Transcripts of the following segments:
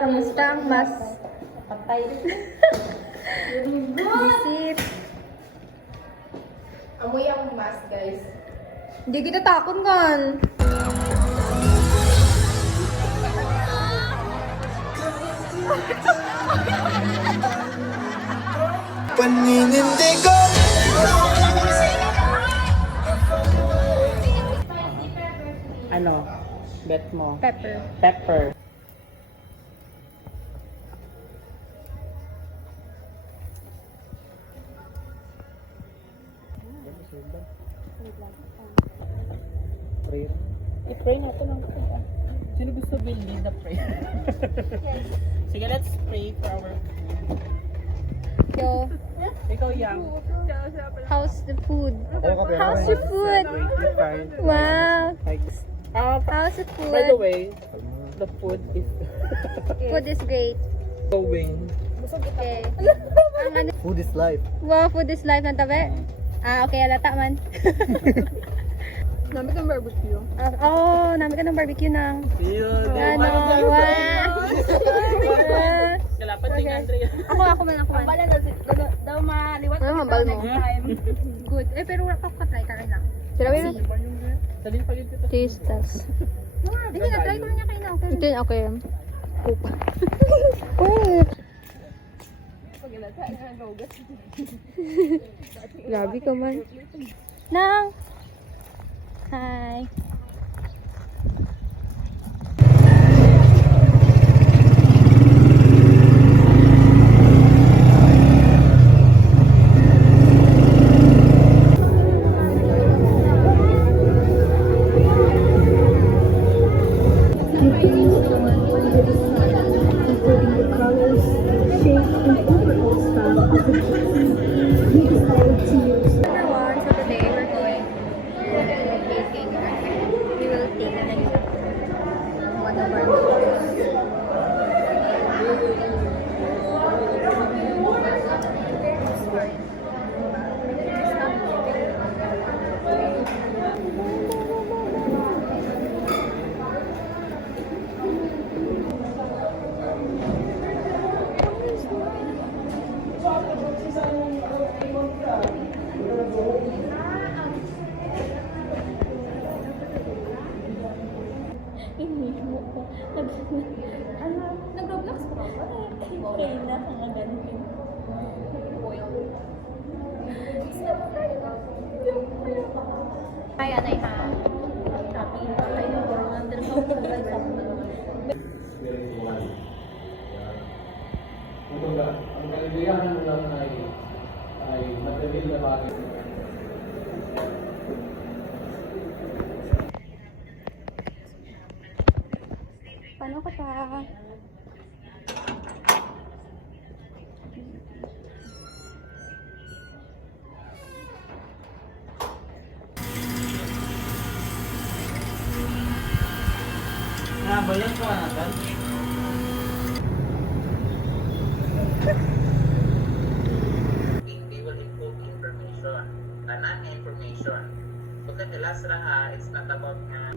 Kamusta ang mas? Patay. Visit. Amoy ang mask, guys. Hindi kita takon kan. Paninindigan. Ano? Bet mo? Pepper. Pepper. Prayer. I-pray natin ang prayer. Sino gusto will lead the prayer? Sige, let's pray for our... Yo, Ikaw, Yang. how's the food? Ako ka, How's your food? Greatly fine. Wow. Thanks. How's the By the food? way, the food is Food is great. going. Okay. Ang ano? Food is life. Wow, food is life ng tabi. Ah, okay, alata man. Dami kang barbecue. Nami ka ng barbecue nang. Yun. Ano? Wow. Kalapat din, Andrea. Ako man. Daw maliwat. Ano mabal mo? Good. Eh, pero wala pa try ka rin lang. Pero wala. Sabihin pa yun kita. Taste test. Hindi na, try ko na niya kayo na. Ito yun, okay. Grabe ka man. Nang! Hi! Everyone, so today we're going baking. We will take one of our meals. Nag-Roblox ka ba? Okay na, ang ganun. Hi, Anay ha. Happy na kayo. Kumbaga, ang kaligayahan mo lang ay madali na bagay. Paano ka ta? Bayan ko natin. They will invoke information. Tanan nga information. Pagka telas raha, it's not about nga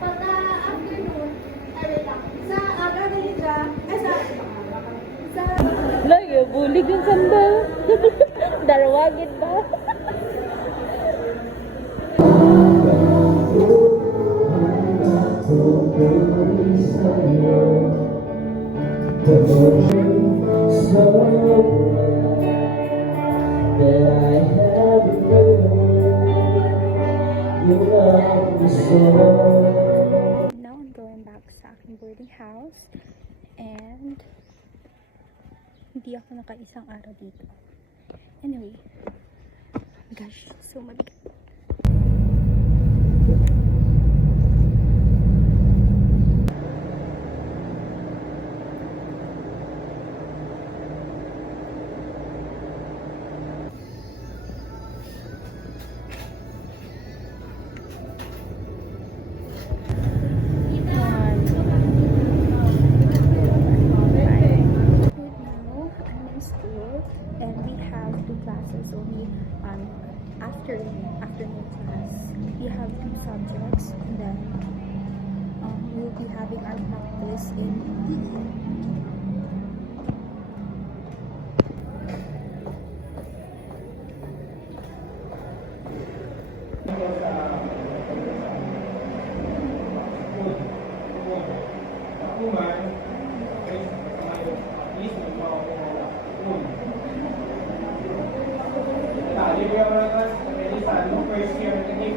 Pagka afternoon, wait lang. Sa gagawin siya, sa Layo, bulig yung sandal. Darwagin ba? Now I'm going back sa aking boarding house and hindi ako nakaisang araw dito. Anyway, gosh, so mabigat. classes only afternoon class. We have 2 subjects, and then we'll be having our practice in PE.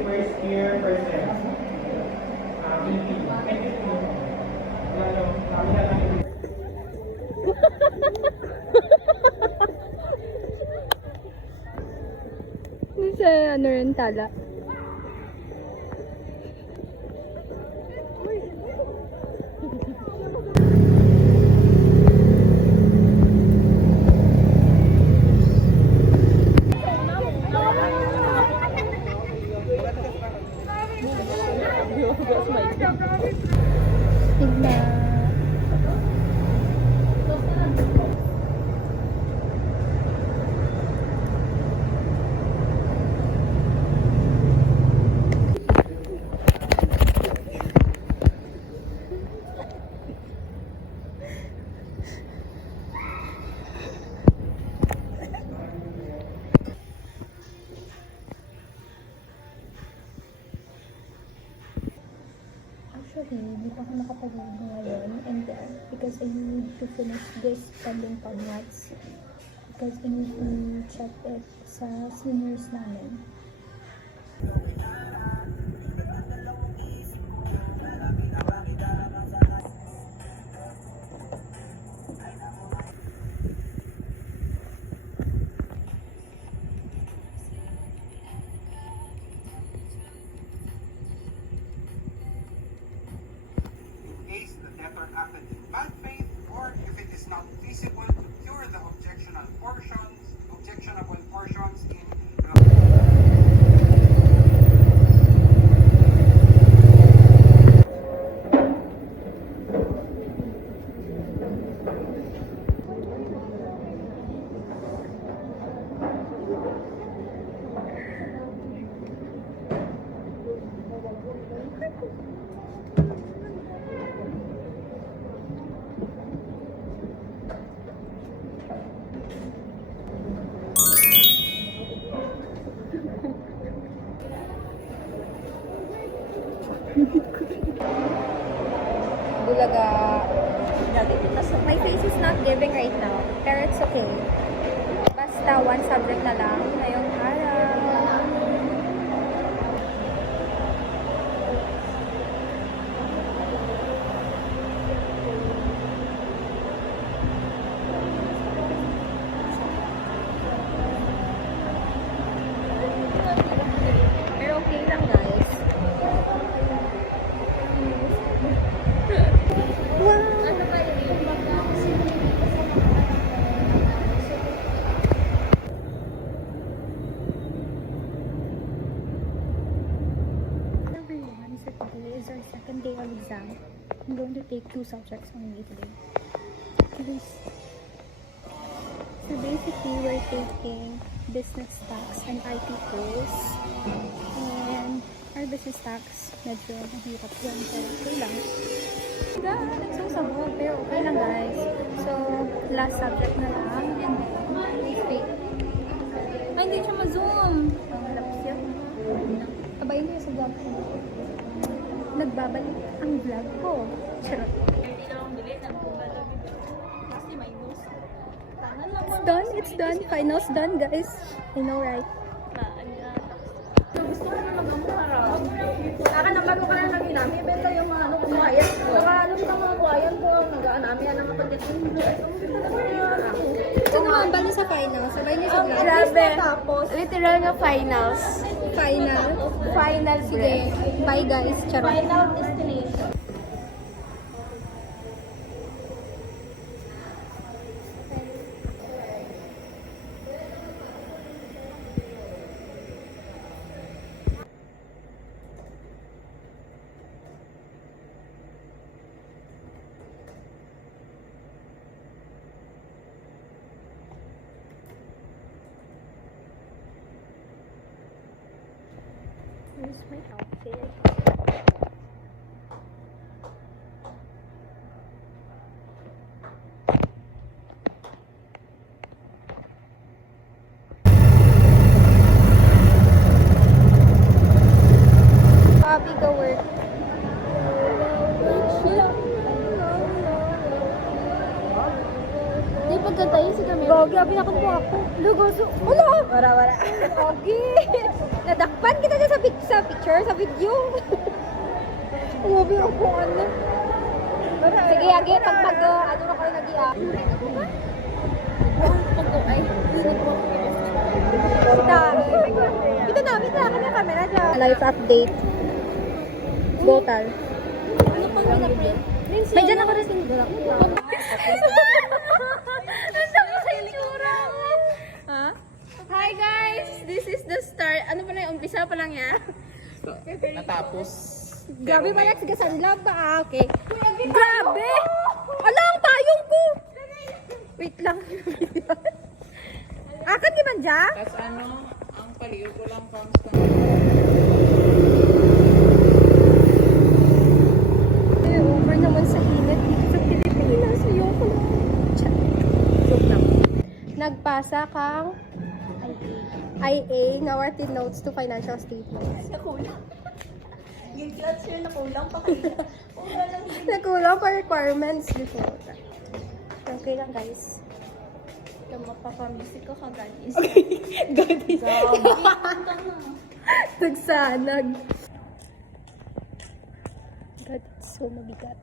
First year, first sem. Sa ano rin tala. Tigna. Actually, hindi pa ako nakapag-read ngayon, and then, because I need to finish this pending pag-notes, because I need to check it sa seniors namin. Case the debtor acted in bad faith, or if it is not feasible to cure the objectionable portions in Bulaga. My face is not giving right now, pero it's okay. Basta one subject na lang ngayong araw. Pero okay lang, guys. Everyone, so today is our second day of exam. I'm going to take 2 subjects only today. So basically, we're taking business tax and IT course. And our business tax, medyo mahirap yun, pero okay lang. Nagsusabog, pero okay lang, guys. So, last subject na lang, and then we take. Ay, hindi siya ma-zoom. Ang laps yan. Abayin niyo sa vlog ko. Nagbabalik ang vlog ko. Charot. It's done. It's done. Finals done, guys. I know, right? Gusto ko na mag-amara. Saka na bago ka na nag-inami, benta yung mga ano, kumayan. Saka ano sa mga kumayan ko, nag-aanami, ang mga pagdating. Ito naman, bali sa finals. Sabay niyo sa vlog. Grabe. Tapos, Literal na finals. Final. Final Sige. Bye, guys. Charot. final destination. is my outfit. Bobby, go work. Di pagkantayin si Camille. Gogi, abi na po ako. Lugoso. Wala! Wala. Gogi! Nadakpan kita dyan sa picture, sa video. Gogi ako, ano. Sige, agi, ano na kayo nag-ia. Kita namin na kanya camera dyan. Live update. Go, Tal. Ano pang pinaprint? May dyan ako rin sinigura. Ha? Hi guys! This is the start. Ano pa na yung umpisa pa lang yan? Natapos. Grabe ba nagsigasanlab ba? Ah, okay. Grabe! Alang, payong ko! Wait lang. Akan di man dyan? Tapos ano, ang paliw ko lang pang Over naman sa init dito sa Pilipinas. Ayoko lang. Joke lang. Nagpasa kang IA na worthy notes to financial statements. Nakulang pa requirements before. Okay lang, guys. Mapapamisik ko ka guys. Nagsanag. God, it's so mabigat.